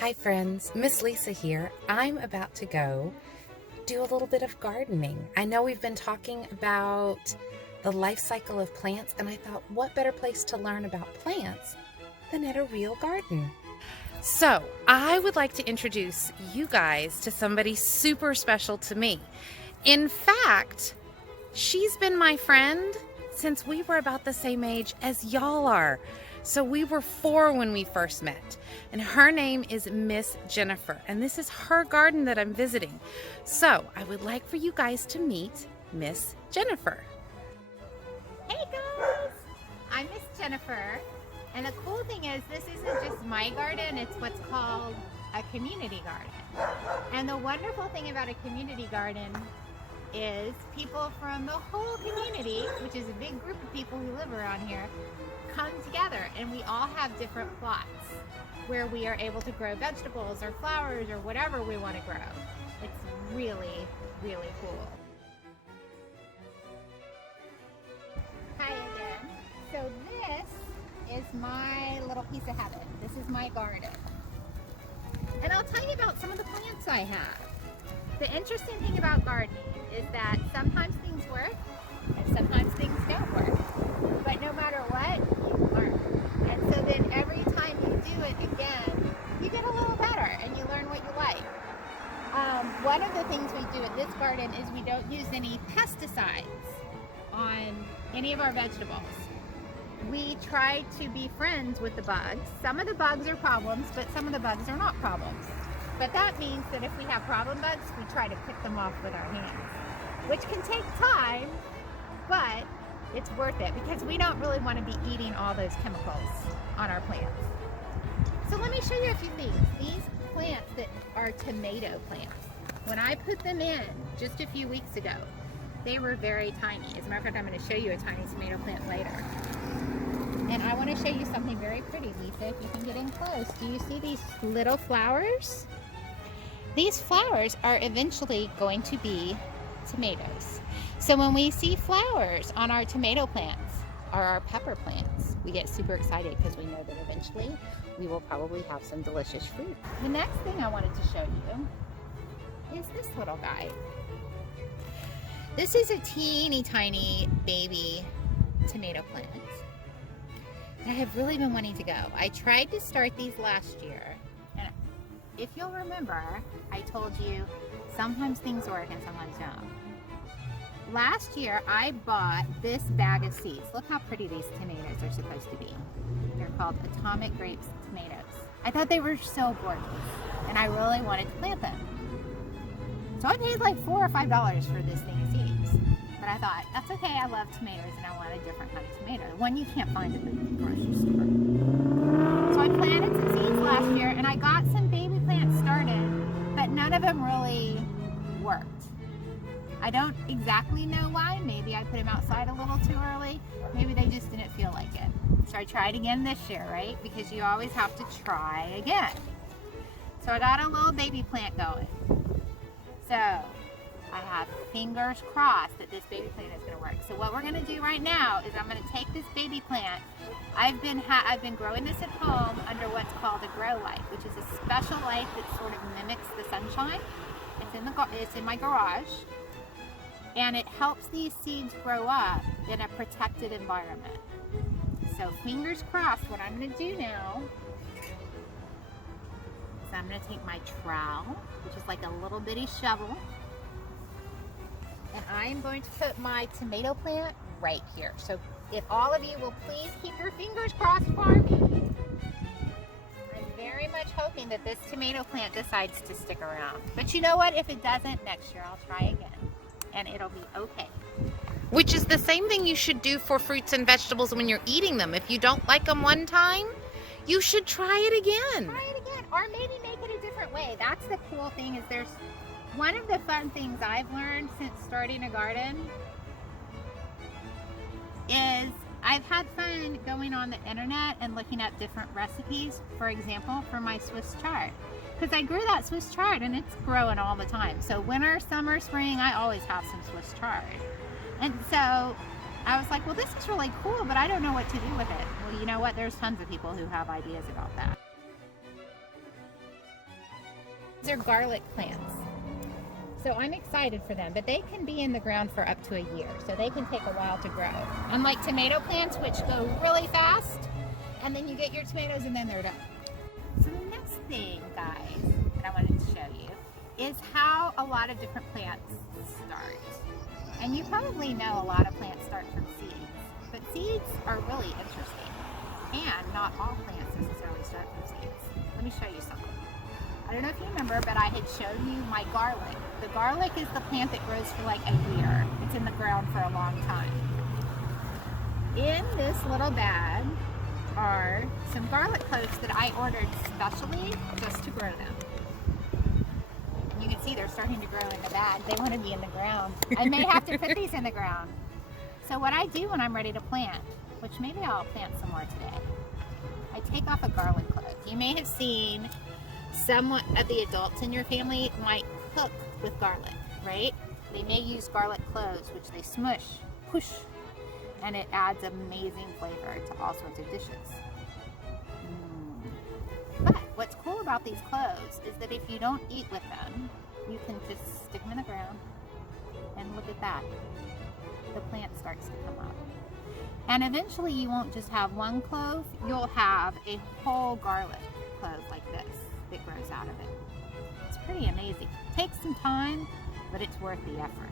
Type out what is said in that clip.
Hi friends, Miss Lisa here. I'm about to go do a little bit of gardening. I know we've been talking about the life cycle of plants, and I thought what better place to learn about plants than at a real garden. So I would like to introduce you guys to somebody super special to me. In fact, she's been my friend since we were about the same age as y'all are. So we were 4 when we first met, and her name is Miss Jennifer, and this is her garden that I'm visiting. So I would like for you guys to meet Miss Jennifer. Hey guys, I'm Miss Jennifer, and the cool thing is this isn't just my garden, it's what's called a community garden. And the wonderful thing about a community garden is people from the whole community, which is a big group of people who live around here, come together, and we all have different plots where we are able to grow vegetables or flowers or whatever we want to grow. It's really, really cool. Hi again. So this is my little piece of heaven. This is my garden. And I'll tell you about some of the plants I have. The interesting thing about gardening is that sometimes things work and sometimes things don't work. But no matter what, you learn. And so then every time you do it again, you get a little better and you learn what you like. One of the things we do at this garden is we don't use any pesticides on any of our vegetables. We try to be friends with the bugs. Some of the bugs are problems, but some of the bugs are not problems. But that means that if we have problem bugs, we try to pick them off with our hands, which can take time, but it's worth it because we don't really want to be eating all those chemicals on our plants. So let me show you a few things. These plants that are tomato plants, when I put them in just a few weeks ago, they were very tiny. As a matter of fact, I'm going to show you a tiny tomato plant later. And I want to show you something very pretty, Lisa, if you can get in close. Do you see these little flowers? These flowers are eventually going to be tomatoes. So when we see flowers on our tomato plants or our pepper plants, we get super excited because we know that eventually we will probably have some delicious fruit. The next thing I wanted to show you is this little guy. This is a teeny tiny baby tomato plant. I have really been wanting to go. I tried to start these last year, and if you'll remember, I told you sometimes things work and sometimes don't. Last year, I bought this bag of seeds. Look how pretty these tomatoes are supposed to be. They're called Atomic Grapes tomatoes. I thought they were so gorgeous, and I really wanted to plant them. So I paid like $4 or $5 for this thing of seeds. But I thought, that's okay, I love tomatoes, and I want a different kind of tomato. One you can't find at the grocery store. So I planted some seeds last year, and I got some baby plants started, but none of them really worked. I don't exactly know why. Maybe I put them outside a little too early. Maybe they just didn't feel like it. So I tried again this year, right? Because you always have to try again. So I got a little baby plant going. So I have fingers crossed that this baby plant is going to work. So what we're going to do right now is I'm going to take this baby plant. I've been growing this at home under what's called a grow light, which is a special light that sort of mimics the sunshine. It's in my garage. And it helps these seeds grow up in a protected environment. So fingers crossed, what I'm going to do now is I'm going to take my trowel, which is like a little bitty shovel, and I am going to put my tomato plant right here. So if all of you will please keep your fingers crossed for me. I'm very much hoping that this tomato plant decides to stick around. But you know what? If it doesn't, next year I'll try again. And it'll be okay. Which is the same thing you should do for fruits and vegetables when you're eating them. If you don't like them one time, you should try it again. Try it again, or maybe make it a different way. That's the cool thing, is there's one of the fun things I've learned since starting a garden is I've had fun going on the internet and looking at different recipes, for example, for my Swiss chard. Because I grew that Swiss chard and it's growing all the time. So winter, summer, spring, I always have some Swiss chard. And so I was like, well, this is really cool, but I don't know what to do with it. Well, you know what? There's tons of people who have ideas about that. These are garlic plants. So I'm excited for them, but they can be in the ground for up to a year, so they can take a while to grow. Unlike tomato plants, which go really fast, and then you get your tomatoes and then they're done. So the next thing, guys, that I wanted to show you is how a lot of different plants start. And you probably know a lot of plants start from seeds, but seeds are really interesting. And not all plants necessarily start from seeds. Let me show you something. I don't know if you remember, but I had shown you my garlic. The garlic is the plant that grows for like a year. It's in the ground for a long time. In this little bag are some garlic cloves that I ordered specially just to grow them. You can see they're starting to grow in the bag. They want to be in the ground. I may have to put these in the ground. So what I do when I'm ready to plant, which maybe I'll plant some more today, I take off a garlic clove. You may have seen some of the adults in your family might cook with garlic, right? They may use garlic cloves, which they smush, push, and it adds amazing flavor to all sorts of dishes. But what's cool about these cloves is that if you don't eat with them, you can just stick them in the ground, and look at that. The plant starts to come up. And eventually you won't just have one clove, you'll have a whole garlic clove like this that grows out of it. It's pretty amazing. It takes some time, but it's worth the effort.